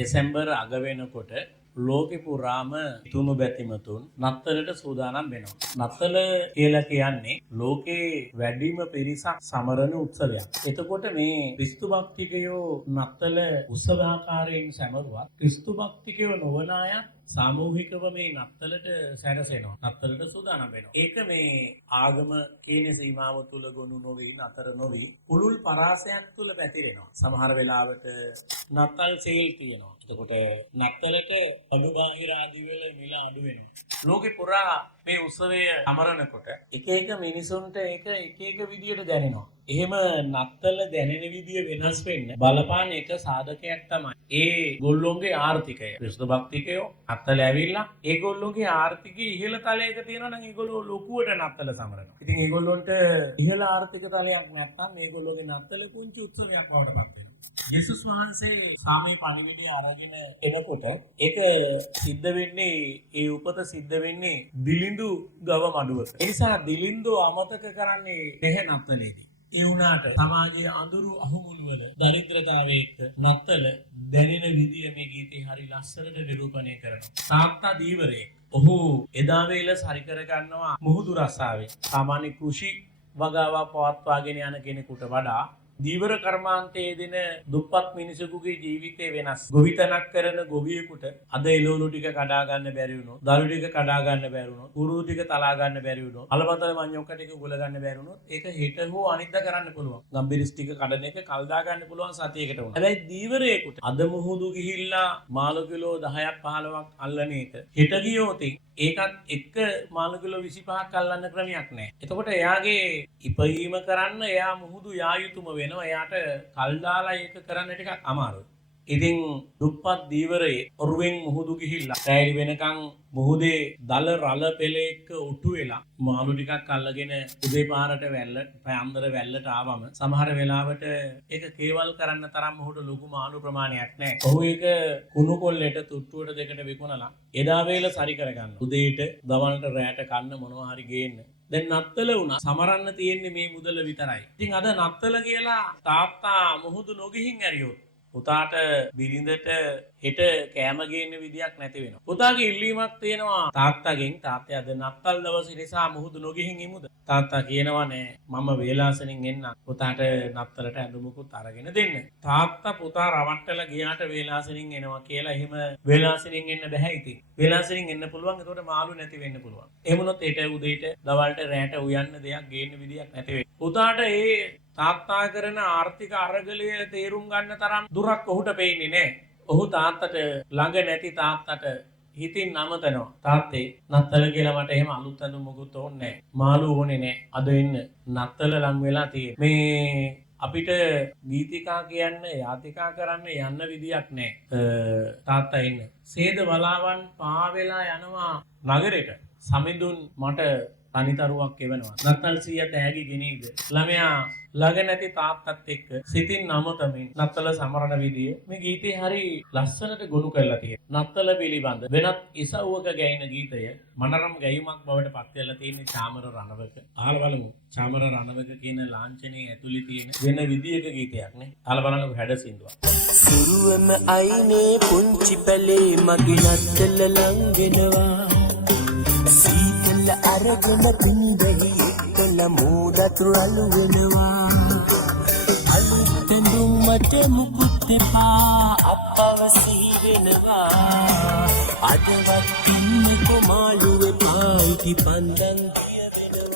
දෙසැම්බර් අග වෙනකොට ලෝකෙ පුරාම තුනු බැතිමතුන් නත්තලට සූදානම් වෙනවා. නත්තල කියලා කියන්නේ ලෝකේ වැඩිම පිරිසක් සමරන උත්සවයක්. එතකොට මේ ක්‍රිස්තු භක්තිකයෝ නත්තල උත්සවාකාරයෙන් සැමරුවා. ක්‍රිස්තු භක්තිකයෝ නොවන අය සාමූහිකව මේ නත්තලට සැරසෙනවා. නත්තලට සූදානම් වෙනවා. ඒක මේ ආගම කියන සීමාව තුල ගොනු නොවි නතර නොවි පුළුල් පරාසයක් තුල පැතිරෙනවා. සමහර වෙලාවට නත්තල් සේල් කියනවා. එතකොට නත්තලට අඩු බාහිර ආදී වල මිල අඩු වෙනවා. ලෝකේ පුරා මේ උත්සවය සමරනකොට එක එක මිනිසුන්ට ඒක එක එක විදියට දැනෙනවා. එහෙම නත්තල දැනෙන විදිය වෙනස් වෙන්න බලපාන එක සාධකයක් තමයි ඒ ගොල්ලොන්ගේ ආර්ථිකය. ක්‍රිස්තු භක්තිකයෝ නත්තල ඇවිල්ලා ඒගොල්ලොන්ගේ ආර්ථිකය ඉහළ තලයක තියෙනවා නම් ඒගොල්ලෝ ලොකුවට නත්තල සමරනවා. ඉතින් ඒගොල්ලොන්ට ඉහළ ආර්ථික තලයක් නැත්නම් මේගොල්ලෝගේ නත්තල කුංචි උත්සවයක් බවට පත් වෙනවා. යේසුස් වහන්සේ සාමයේ පණිවිඩය අරගෙන එනකොට ඒක සිද්ධ වෙන්නේ ඒ උපත සිද්ධ වෙන්නේ දිලිඳු ගව මඩුවක. ඒ නිසා දිලිඳු අමතක කරන්නේ නැහැ නත්තලේදී. ඒ වුණාට සමාජයේ අඳුරු අහුමුළු වල දරිද්‍රතාවයේ එක්ක නත්තල දැනෙන විදිය මේ ගීතේ හරි ලස්සනට නිරූපණය කරනවා. තාත්තා දීවරයෙක්. ඔහු එදා වේලස් හරි කර ගන්නවා මුහුදු රස්සාවේ. සාමාන්‍ය කෘෂි වගාවක් පවත්වාගෙන යන කෙනෙකුට වඩා දීවර කර්මාන්තයේ දෙන දුප්පත් මිනිසෙකුගේ ජීවිතේ වෙනස්. ගොවිතැනක් කරන ගොවියෙකුට අද එළවලු ටික කඩා ගන්න බැරි වුණොත්, දරු ටික කඩා ගන්න බැරි වුණොත්, කුරුදු ටික තලා ගන්න බැරි වුණොත්, අලපතල මඤ්ඤොක්ක ටික ගොල ගන්න බැරි වුණොත්, ඒක හෙට හෝ අනිද්දා කරන්න පුළුවන්. ගම්බිරිස් ටික කඩන එක කල් දා ගන්න පුළුවන් සතියකට වුණා. හැබැයි දීවරයෙකුට අද මුහුදු ගිහිල්ලා මාළු කිලෝ 10ක් 15ක් අල්ලන එක හෙට ගියොත් ඒකත් එක්ක මාළු කිලෝ 25ක් අල්ලන්න ක්‍රමයක් නැහැ. එතකොට එයාගේ ඉපයීම කරන්න එයා මුහුදු යා යුතුම වෙනවා. එයාට කල් දාලා ඒක කරන්න ටිකක් අමාරුයි. ඉතින් දුප්පත් දීවරයේ ඔරුවෙන් මුහුදු ගිහිල්ලා රැලි වෙනකන් මුහුදේ දල රළ පෙලේක උටු වෙලා මාළු ටිකක් අල්ලගෙන උදේ පාරට පෑම්දර වැල්ලට ආවම සමහර වෙලාවට ඒක කේවල් කරන්න තරම් ඔහුට ලොකු මාළු ප්‍රමාණයක් නැහැ. ඔහු ඒක කුණු කොල්ලෙට තුට්ටුවට දෙකට විකුණලා එදා වේල සරි කරගන්න. උදේට දවල්ට රැට කන්න මොනවා හරි ගේන්න. දැන් නත්තල වුණා සමරන්න තියෙන්නේ මේ මුදල විතරයි. ඉතින් අද නත්තල කියලා තාත්තා මුහුදු නොගිහින් ඇරියොත් පුතාට බිරිඳට හෙට කෑම ගේන්න විදියක් නැති වෙනවා. පුතාගේ ඉල්ලීමක් තියෙනවා තාත්තගෙන්. තාත්තයා අද නත්තල් දවසේ නිසා මුහුදු නොගිහින් ඉමුද? තාත්තා කියනවා නෑ මම වේලාසනින් එන්නම්. පුතාට නත්තලට ඇඳුමකුත් අරගෙන දෙන්න. තාත්තා පුතා රවට්ටලා ගියාට වේලාසනින් එනවා කියලා එහෙම වේලාසනින් එන්න බෑ ඉතින්. වේලාසනින් එන්න පුළුවන්. ඒකට මාළු නැති වෙන්න පුළුවන්. එහෙම වුණොත් හෙට උදේට දවල්ට රැට උයන්න දෙයක් ගේන්න විදියක් නැති වෙයි. පුතාට ඒ තාත්තා කරන ආර්ථික අරගලය තේරුම් ගන්න තරම් දුරක් ඔහුට පේන්නේ නැහැ. ඔහු තාත්තට ළඟ නැති තාත්තට හිතින් නමතනවා. තාත්තේ නත්තල කියලා මට එහෙම අලුත් අඳුම් මොකුත් ඕනේ නැහැ. මාළු ඕනේ නැහැ. අද එන්න නත්තල ලං වෙලා තියෙන්නේ. මේ අපිට ගීතිකා කියන්න යාතිකා කරන්න යන්න විදියක් නැහැ. තාත්තා එන්න. සේද වලාවන් පා වෙලා යනවා නගරෙට. සමිඳුන් මට තනිතරුවක් එවනවා. නත්තල් සීයා තෑගි ගෙනීද? ළමයා ළඟ නැති තාත්තත් එක්ක සිතින් නමතමින් නත්තල සමරන විදිය මේ ගීතේ හරි ලස්සනට ගොනු කරලා තියෙනවා. නත්තල පිළිබඳ වෙනත් ඉසව්වක ගැයෙන ගීතය මනරම් ගැයීමක් බවට පත් වෙලා තියෙන්නේ චාමර රණවක. අහලා බලමු. චාමර රණවක කියන ලාංඡනයේ ඇතුළේ තියෙන වෙන විදියක ගීතයක් නේ. අහලා බලන්න හැඩ සින්දුවක්. සුරුවම අයිනේ පුංචි පැලේ මගේ නත්තල ලං වෙනවා. සීතල අරගෙන පිනිදෙහි එක්කල මෝදතුරු අලු වෙනවා. අලුත් ඇඳුම් මට මුකුත් එපා අප්පව සිහි වෙනවා. අදවත් ඉන්නේ කොමාළුවේ පායිටි පන්දන් දිය වෙනවා.